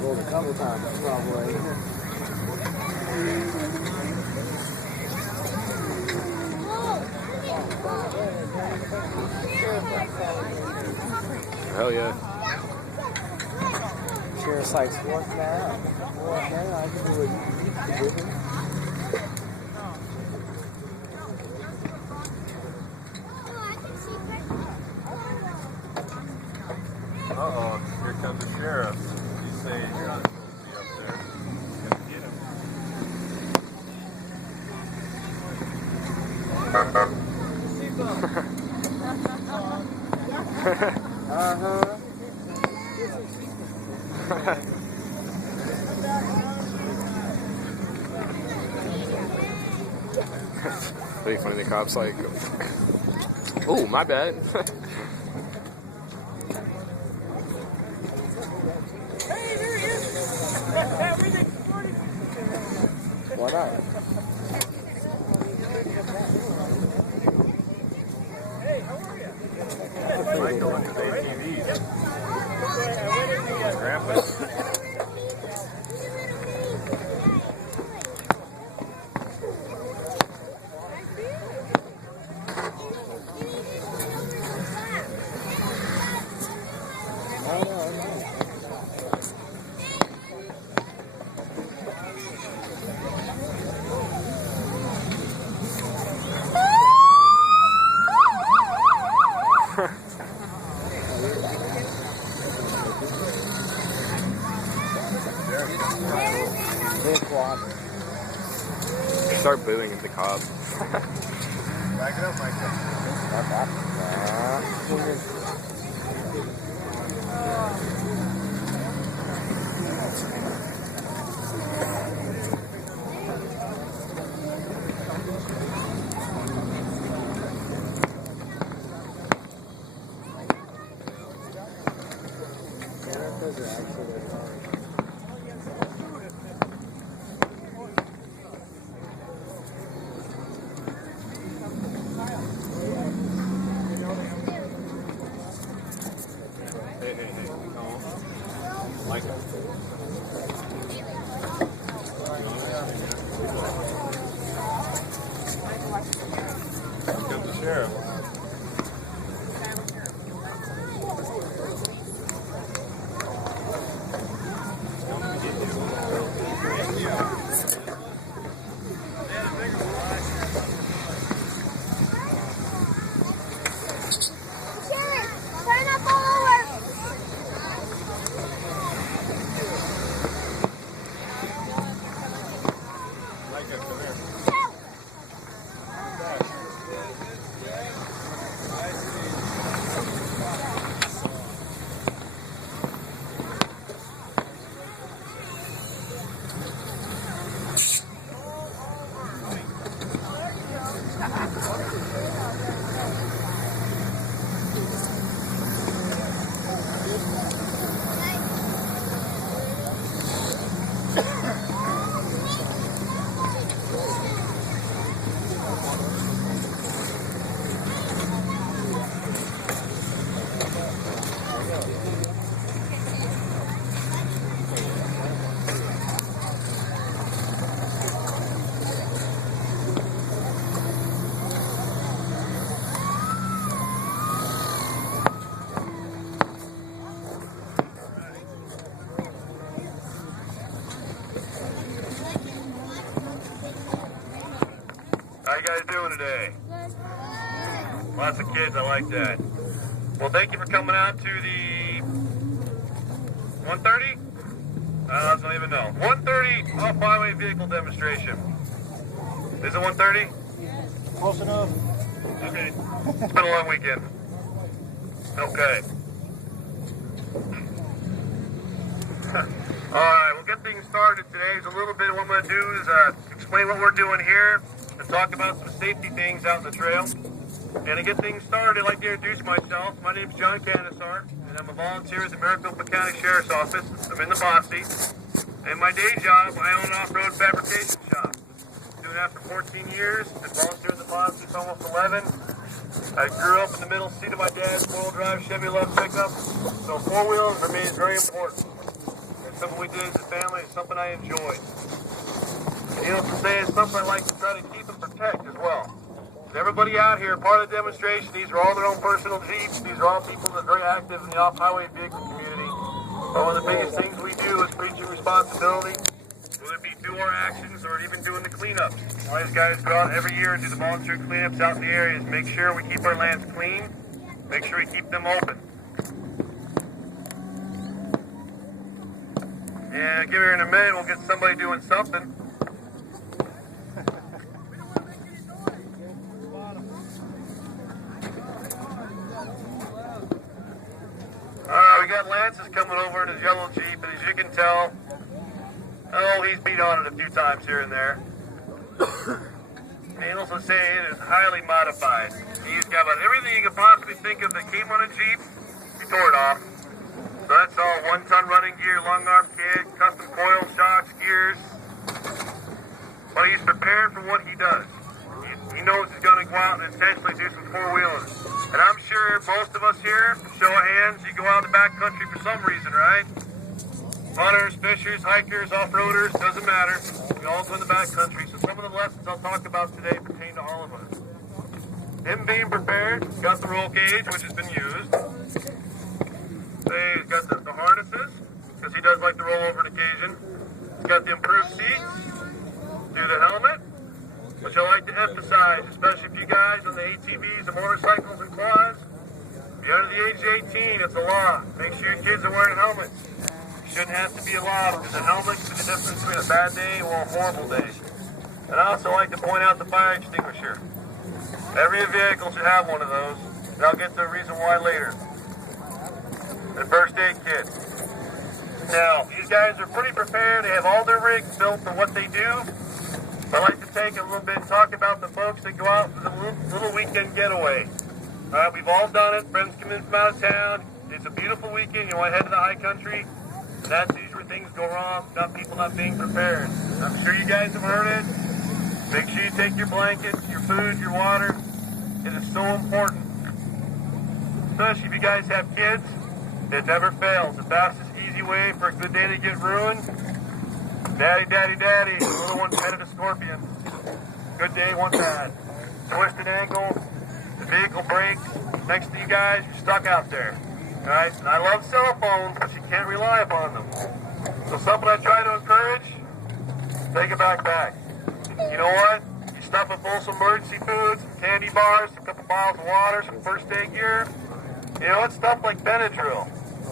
Rolled a couple times, probably. Hell yeah. Sure, it's like, what now? What now? I can do it. Uh-oh, here comes the sheriff. He's saying you're not supposed to be up there. You gotta get him. Uh-huh. Pretty funny, the cop's like, oh, my bad. Why not? Michael and his ATVs. Grandpa. Start booing at the cop. Back it up, Michael. Michael. Here comes the sheriff. How you guys doing today? Lots of kids, I like that. Well, thank you for coming out to the 130? I don't even know. 130 off-highway vehicle demonstration. Is it 130? Close enough. Okay. It's been a long weekend. Okay. Alright, we'll get things started today. A little bit of what I'm going to do is explain what we're doing here and talk about some safety things out in the trail. And to get things started, I'd like to introduce myself. My name is John Canisar, and I'm a volunteer at the Maricopa County Sheriff's Office. I'm in the Bosse. And my day job, I own an off-road fabrication shop. Doing that for 14 years. I've volunteered in the Bosse for almost 11. I grew up in the middle seat of my dad's four-wheel drive Chevy Love pickup. So four-wheels remains very important. It's something we did as a family. It's something I enjoy. And needless to say, it's something I like to try to keep and protect as well. Everybody out here, part of the demonstration, these are all their own personal Jeeps. These are all people that are very active in the off-highway vehicle community. But one of the biggest things we do is preaching responsibility, whether it be through our actions or even doing the cleanups. All these guys go out every year and do the volunteer cleanups out in the areas, make sure we keep our lands clean, make sure we keep them open. Yeah, give her in a minute, we'll get somebody doing something. We got Lance's coming over in his yellow Jeep, and as you can tell, oh, he's beat on it a few times here and there. Needless to say, it is highly modified. He's got about everything you could possibly think of that came on a Jeep. He tore it off. So that's all one-ton running gear, long arm kit, custom coil, shocks, gears. But he's prepared for what he does. He knows he's going to go out and intentionally do some four-wheeling. And I'm sure most of us here, show of hands, you go out in the backcountry for some reason, right? Hunters, fishers, hikers, off-roaders, doesn't matter. We all go in the backcountry. So some of the lessons I'll talk about today pertain to all of us. Him being prepared, got the roll cage, which has been used. He's got the harnesses, because he does like to roll over on occasion. He's got the improved seats, do the helmet, which I like to emphasize, especially if you guys on the ATVs, the motorcycles, and quads. If you're under the age of 18, it's a law. Make sure your kids are wearing helmets. It shouldn't have to be a law, because a helmet can be the difference between a bad day or a horrible day. And I also like to point out the fire extinguisher. Every vehicle should have one of those, and I'll get to the reason why later. The first aid kit. Now, these guys are pretty prepared. They have all their rigs built for what they do. I'd like to take a little bit and talk about the folks that go out for the little weekend getaway. We've all done it. Friends come in from out of town. It's a beautiful weekend. You want to head to the high country. And that's usually where things go wrong. Not people not being prepared. I'm sure you guys have heard it. Make sure you take your blanket, your food, your water. It is so important. Especially if you guys have kids. It never fails. The fastest, easy way for a good day to get ruined. Daddy, daddy, daddy. The little one petted a scorpion. Good day, one bad. Twisted ankle. The vehicle breaks. Next to you guys, you're stuck out there. Alright? And I love cell phones, but you can't rely upon them. So something I try to encourage, take a backpack. You know what? You stuff it full of some emergency food, some candy bars, a couple bottles of water, some first aid gear. You know, it's stuff like Benadryl,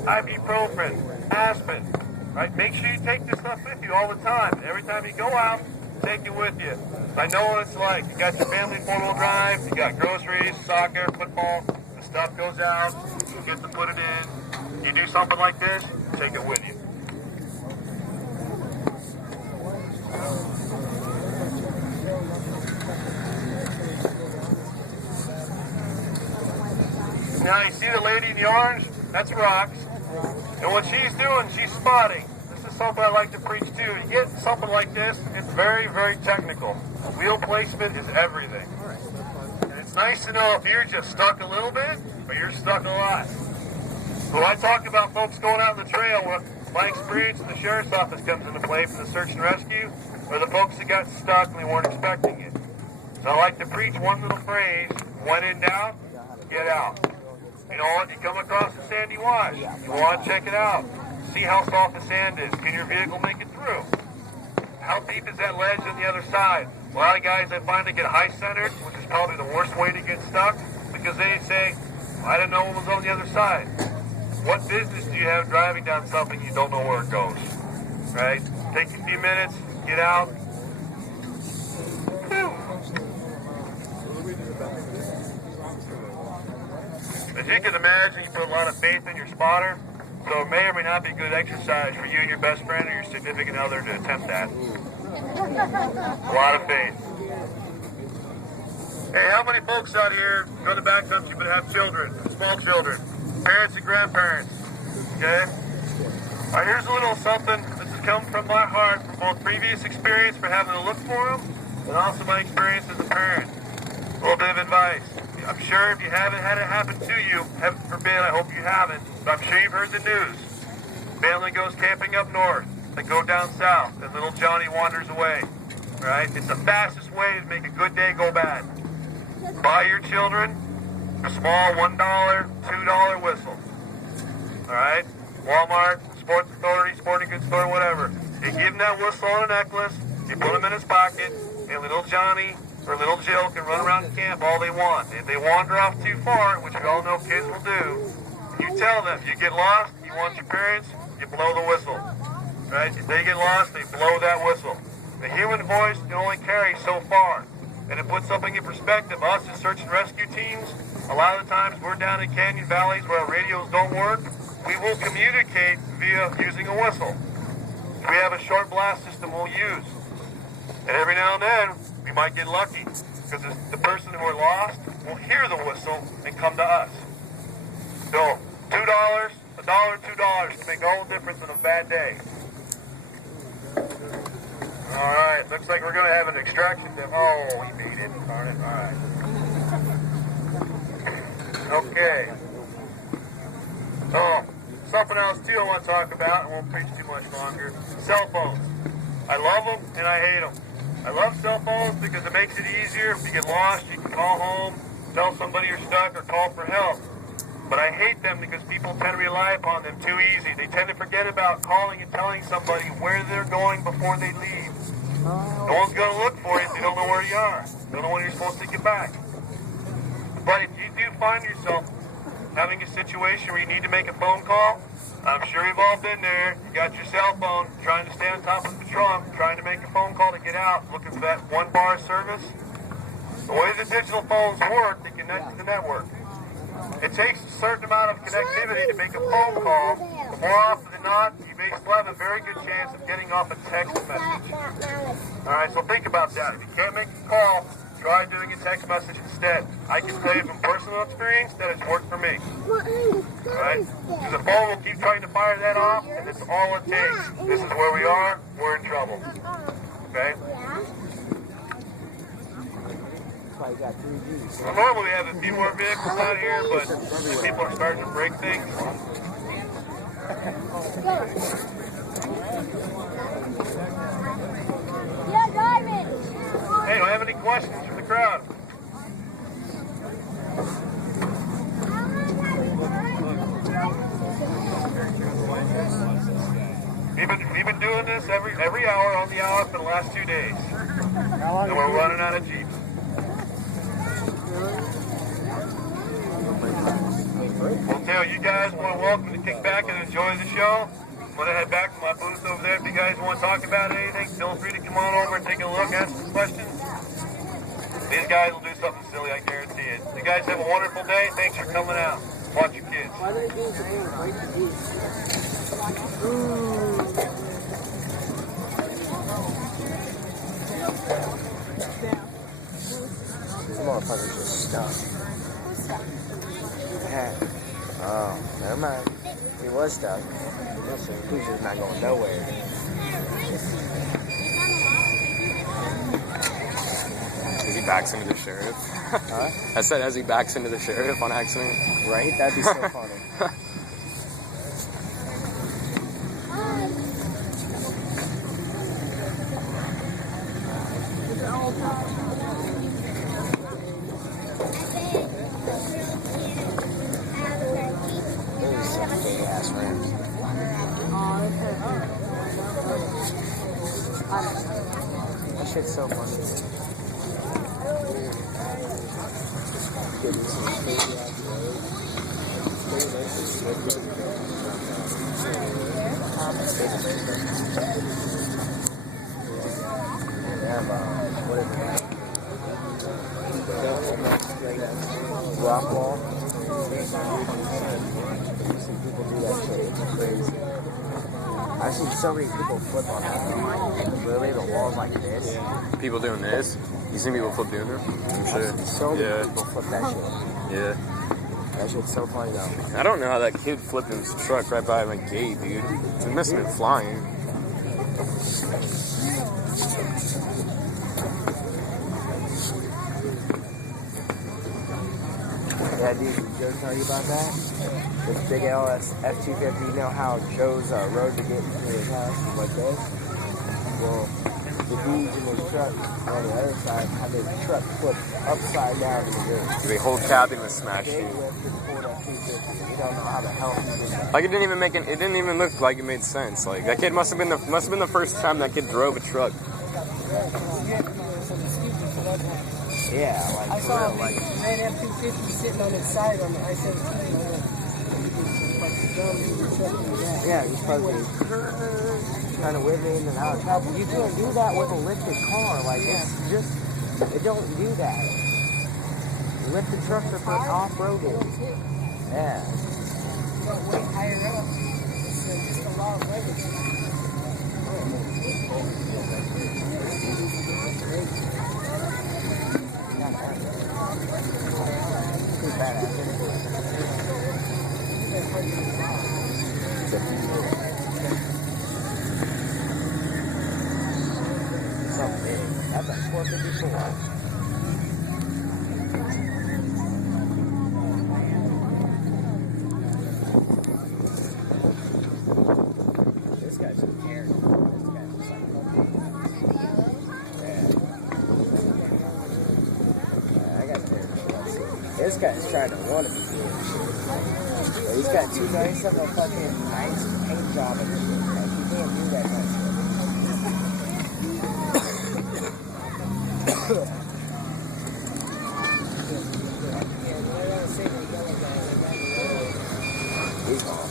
ibuprofen, aspirin. Right? Make sure you take this stuff with you all the time. Every time you go out, take it with you. I know what it's like. You got your family four-wheel drive, you got groceries, soccer, football. The stuff goes out, you get to put it in. You do something like this, take it with you. Now you see the lady in the orange? That's rocks. And what she's doing, she's spotting. This is something I like to preach too. You get something like this, it's very, very technical. Wheel placement is everything. And it's nice to know if you're just stuck a little bit, or you're stuck a lot. So I talk about folks going out on the trail, with my experience in the Sheriff's Office comes into play for the search and rescue, or the folks that got stuck and they weren't expecting it. So I like to preach one little phrase, when in doubt, get out. You know what? You come across a sandy wash. You want to check it out. See how soft the sand is. Can your vehicle make it through? How deep is that ledge on the other side? A lot of guys I find they get high-centered, which is probably the worst way to get stuck, because they say, I didn't know what was on the other side. What business do you have driving down something you don't know where it goes? Right? Take a few minutes, get out. Whew. As you can imagine, you put a lot of faith in your spotter, so it may or may not be good exercise for you and your best friend or your significant other to attempt that. A lot of faith. Hey, how many folks out here go to the backcountry but have children, small children, parents and grandparents? Okay? All right, here's a little something. This has come from my heart, from both previous experience for having to look for them, and also my experience as a parent. A little bit of advice. I'm sure if you haven't had it happen to you, heaven forbid, I hope you haven't, but I'm sure you've heard the news. Family goes camping up north, they go down south, and little Johnny wanders away. Right? It's the fastest way to make a good day go bad. Buy your children a small $1, $2 whistle. Alright? Walmart, Sports Authority, Sporting Goods Store, whatever. You give them that whistle on a necklace, you put them in his pocket, and little Johnny or little Jill can run around the camp all they want. If they wander off too far, which we all know kids will do, you tell them, you get lost, you want your parents, you blow the whistle. Right? If they get lost, they blow that whistle. The human voice can only carry so far. And to put something in perspective, us as search and rescue teams, a lot of the times we're down in canyon valleys where our radios don't work. We will communicate via using a whistle. We have a short blast system we'll use. And every now and then, we might get lucky because the person who are lost will hear the whistle and come to us. So, $2, $1, $2 can make all the difference in a bad day. All right, looks like we're going to have an extraction demo. Oh, we made it. Darn it. All right. Okay. Oh, something else, too, I want to talk about. I won't preach too much longer. Cell phones. I love them and I hate them. I love cell phones because it makes it easier. If you get lost, you can call home, tell somebody you're stuck, or call for help. But I hate them because people tend to rely upon them too easy. They tend to forget about calling and telling somebody where they're going before they leave. No one's going to look for you if they don't know where you are. They don't know when you're supposed to get back. But if you do find yourself having a situation where you need to make a phone call, I'm sure you've all been there. You got your cell phone, trying to stay on top of the trunk, trying to make a phone call to get out, looking for that one bar service. The way the digital phones work, they connect to the network. It takes a certain amount of connectivity to make a phone call. But more often than not, you may still have a very good chance of getting off a text message. Alright, so think about that. If you can't make a call, try doing a text message instead. I can tell you from personal experience that it's worked for me. Alright? Because the phone will keep trying to fire that off, and that's all it takes. This is where we are, we're in trouble. Okay? Well, normally we have a few more vehicles out here, but people are starting to break things. Hey, do I have any questions from the crowd? We've been doing this every hour on the hour for the last 2 days. And we're running out of Jeeps. Well, Tail, you guys want to welcome to kick back and enjoy the show. I'm going to head back to my booth over there. If you guys want to talk about anything, feel free to come on over and take a look, ask some questions. These guys will do something silly, I guarantee it. You guys have a wonderful day. Thanks for coming out. Watch your kids. This motherfucker's just stuck. Oh, never mind. He was stuck. He's just not going nowhere. As he backs into the sheriff. Huh? I said as he backs into the sheriff on accident. Right? That'd be so funny. That shit's so funny. What is it? Rock wall. People do that shit. It's crazy. I've seen so many people flip on that. Literally, the walls like this. People doing this? You seen people flip doing this? I'm sure. So many people flip that shit. Yeah. That shit's so funny though. I don't know how that kid flipped his truck right by my gate, dude. It must have been flying. Yeah, dude, did Joe tell you about that? This big LS F-250, you know how Joe's road to get to his house is like this? Well, the dudes in his truck on the other side had their truck flipped upside down in the rear. The whole cabin was smashed, They dude. lifted for that 250. We don't know how the hell he did that. Like it didn't even look like it made sense. Like that kid must have been the first time that kid drove a truck. Yeah, like I for saw real, a like. red F-250 sitting on its side on the I-17. Yeah, you're supposed to be kind of whip in and out of trouble. You can't do that with a lifted car. Like, it's just, it don't do that. Lifted trucks are for off-roading. Yeah. Way higher up. It's just a lot of leverage. Too badass. Something. That's a 454. This guy's just caring. This guy's just like, I got scared. This guy's trying to want to be doing shit. Yeah, he's got two nice of a fucking nice paint job and shit. Like, you can't do that kind of shit. He's on.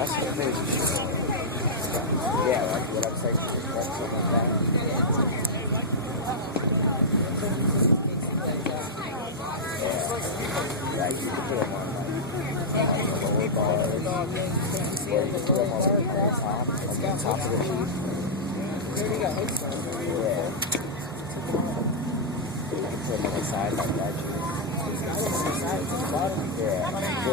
That's the crazy shit. Yeah, like what I'm saying, something like that. Yeah, you can put them on like the lower bars, or you can put them on the top of the sheet. Yeah. You can put them on the side like that.